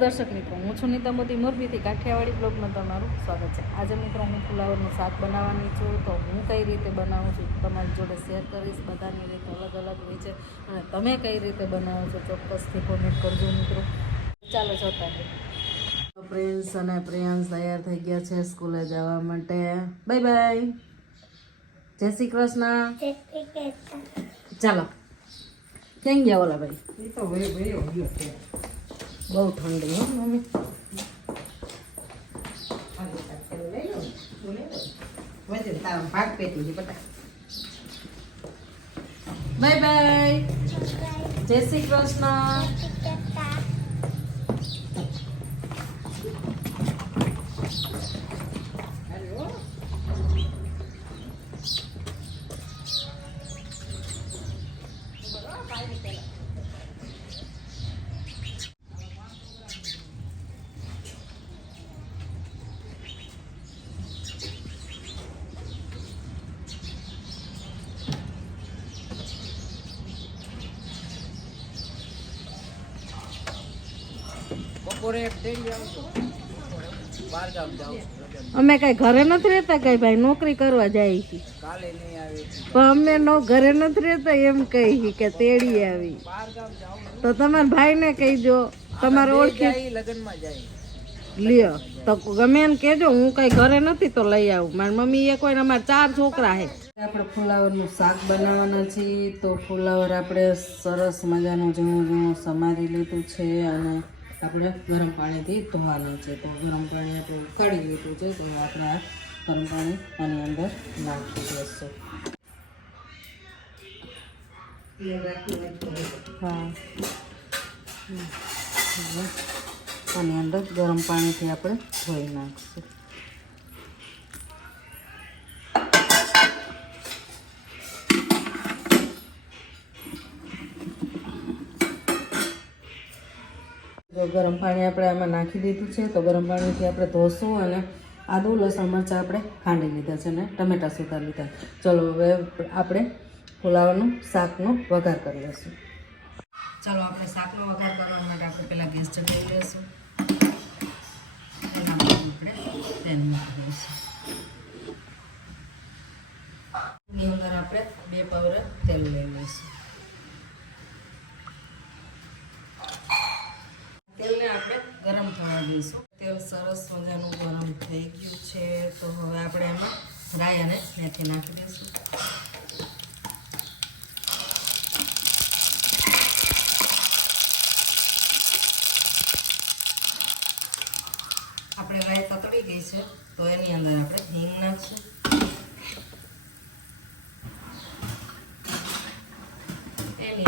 દર્શક મિત્રો, હું છું નીતા મોદી મોરબીથી કાઠિયાવાડી બ્લોગમાં તમારું સ્વાગત છે। આજે મિત્રો હું ફુલાવરનું શાક બનાવવાની છું, તો હું કઈ રીતે બનાવું છું તમારી જોડે શેર કરીશ। બધાની રીત અલગ અલગ હોય છે અને તમે કઈ રીતે બનાવો છો ચોક્કસથી કોમેન્ટ કરજો મિત્રો। ચાલો જોતા રહીએ। પ્રિન્સ અને પ્રિયાંશ તૈયાર થઈ ગયા છે સ્કૂલે જવા માટે। બાય બાય, જય શ્રી કૃષ્ણ। ચાલો, ક્યાં ગયા ઓલા ભાઈ? એ તો બહુ ઠંડી હો મમ્મી। બાય બાય, જય શ્રી કૃષ્ણ। અમે કઈ ઘરે નથી રહેતા, કઈ ભાઈ નોકરી કરવા જાય છે, પણ અમે ઘરે નથી રહેતા એમ કહી કે તેડી આવી। તો તમારા ભાઈ ને કહીજો, તમારે ઓળખી લગ્નમાં જાય લ્યો તો ગમે એને કેજો, હું કઈ ઘરે નથી તો લઈ આવું। મારી મમ્મી એ કોઈ, અમારે 4 છોકરા છે। આપણે ફુલાવરનું શાક બનાવવાના છીએ, તો ફુલાવર આપણે સરસ મજાનું ઝીણું સમારી લીધું છે અને આપણે ગરમ પાણીથી ધોવાનું છે। તો ગરમ પાણી આપણે ઉકાળી લીધું છે, તો આપણે આ ગરમ પાણી આની અંદર નાખી દઈશું। હા, આની અંદર ગરમ પાણીથી આપણે ધોઈ નાખીશું। જો ગરમ પાણી આપણે આમાં નાખી દીધું છે, તો ગરમ પાણીથી આપણે ધોશું અને આદુ લસણ મરચાં આપણે ખાંડી લીધા છે અને ટમેટા સુધારી લીધા। ચલો હવે આપણે ફુલાવરનું શાકનો વઘાર કરી લઈશું। ચાલો આપણે શાકનો વઘાર કરવા માટે આપણે પહેલાં ગેસ ચડાવી લઈશું, એના પછી આપણે તેલ મૂકી દઈશું। એની અંદર આપણે 2 પાવડા તેલ લઈ લઈશું। તેલને આપણે ગરમ થવા દઈશું। તેલ સરસ મજાનું ગરમ થઈ ગયું છે, તો હવે આપણે એમાં રાઈ અને મેથી નાખી દઈશું। આપણે રાઈ તતડી ગઈ છે, તો એની અંદર આપણે હિંગ નાખશું। એની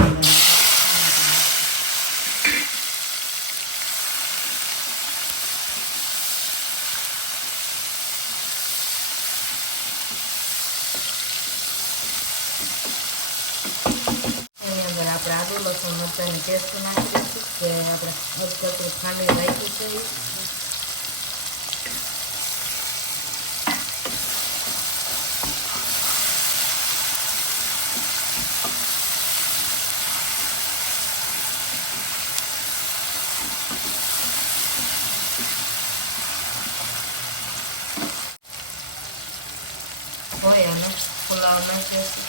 અંદર આપણે આદુ લસણ મરચાંની પેસ્ટ નાખી દઈશું, કે આપણે અધકચરું ખાંડી રાખી છે। હોય અને પુલાવ નાખી દઈશું।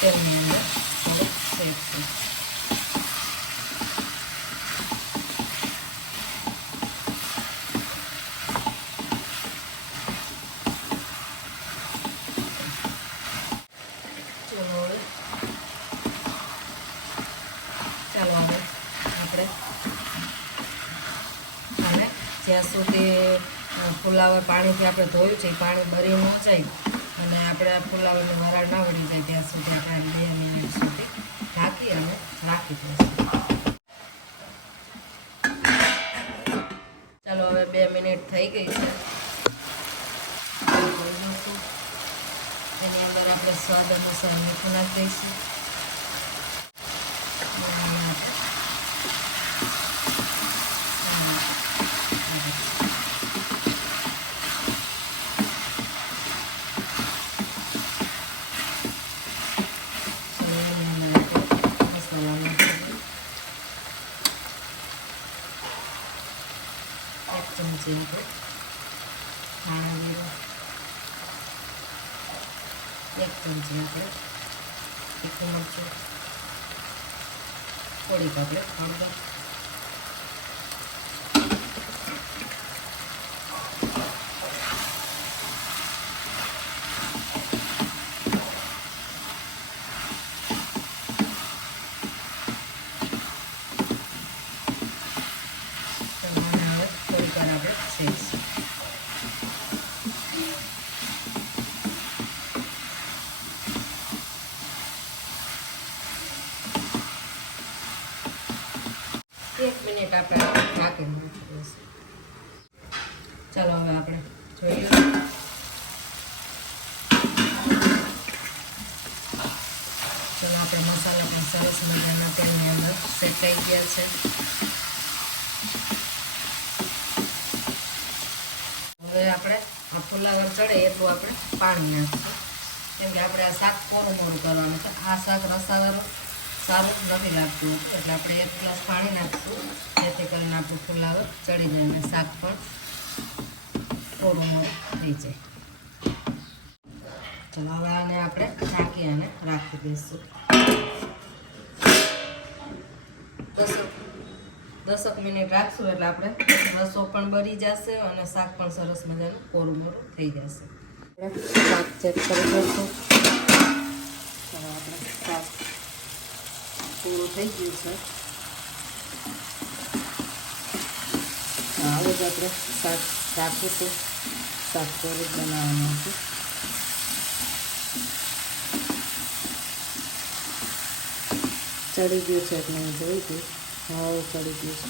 તેલની અંદર શેકશું। ચાલો હવે આપણે આને જ્યાં સુધી ફુલાવર પાણીથી આપણે ધોયું છે એ પાણી બળી ન જાય અને આપણે ફુલાવરની વરાળ ના વળી જાય ત્યાં સુધી આપણે 2 મિનિટ સુધી ઢાંકી અને રાખી દઈશું। ચાલો હવે 2 મિનિટ થઈ ગઈ છે, એની અંદર આપણે સ્વાદ અનુસાર મીઠું નાખી દઈશું। દઈશું આપણે ધાણા જીરું, 1 ચમચી આપણે તીખું મરચું, થોડીક આપણે હળદર, એક મિનિટ આપણે ઢાંકીને મૂકી દઈશું. ચાલો હવે આપણે જોઈ લઈએ. ચાલો આપણે મસાલા પણ સરસ મજાના તેલની અંદર શેકાઈ ગયા છે. હવે આપણે આ ફુલાવર ચડે એટલું આપણે પાણી નાખીશું, કેમ કે આપણે આ શાક કોરું મોરું કરવાનું છે. આ શાક રસાવાળું સારું નથી લાગતું, એટલે આપણે 1 ગ્લાસ પાણી નાખીશું, જેથી કરીને આપણું ફુલાવર ચડી જાય અને શાક પણ કોરું મોરું થઈ જાય. ચલો હવે આને આપણે ઢાંકી અને રાખી દઈશું. 10 મિનિટ રાખશું એટલે આપણે રસો પણ બળી જશે અને શાક પણ સરસ મજાનું કોરું મોરું થઈ જશે. શાક ચેક કરી દઈશું. ચાલો આપણે શાક પૂરું થઈ ગયું છે. હવે જ આપણે શાક રાખીશું. શાક પૂરું બનાવવાનું હતું. ચડી ગયું છે એટલે મેં જોઈ હતી. હવે ચડી ગયું છે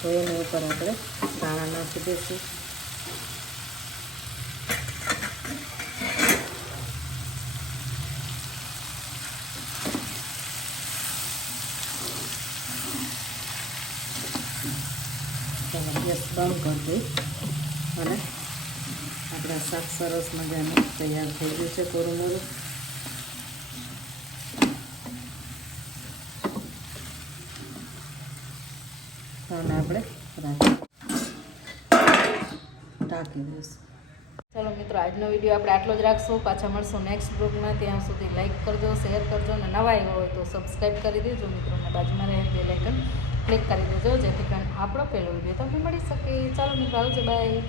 તો એની ઉપર આપણે દાણા નાખી દઈશું. ચાલો ગેસ બંધ કરી દઈ અને આપણા શાક સરસ મજાનું તૈયાર થઈ ગયું છે કોરું મોરું. અને આપણે ઢાંકી દઈશું. ચાલો મિત્રો, આજનો વિડીયો આપણે આટલો જ રાખશું. પાછા મળશું નેક્સ્ટ બ્લોગમાં. ત્યાં સુધી લાઈક કરજો, શેર કરજો અને નવા આવ્યા હોય તો સબસ્ક્રાઈબ કરી દેજો મિત્રોને. બાજુમાં રહેલ બેલ આઇકન ક્લિક કરી દેજો, જેથી કરીને આપણો પહેલો વિડીયો તમને મળી શકે. ચાલો મિત્રો, આવજો, બાય.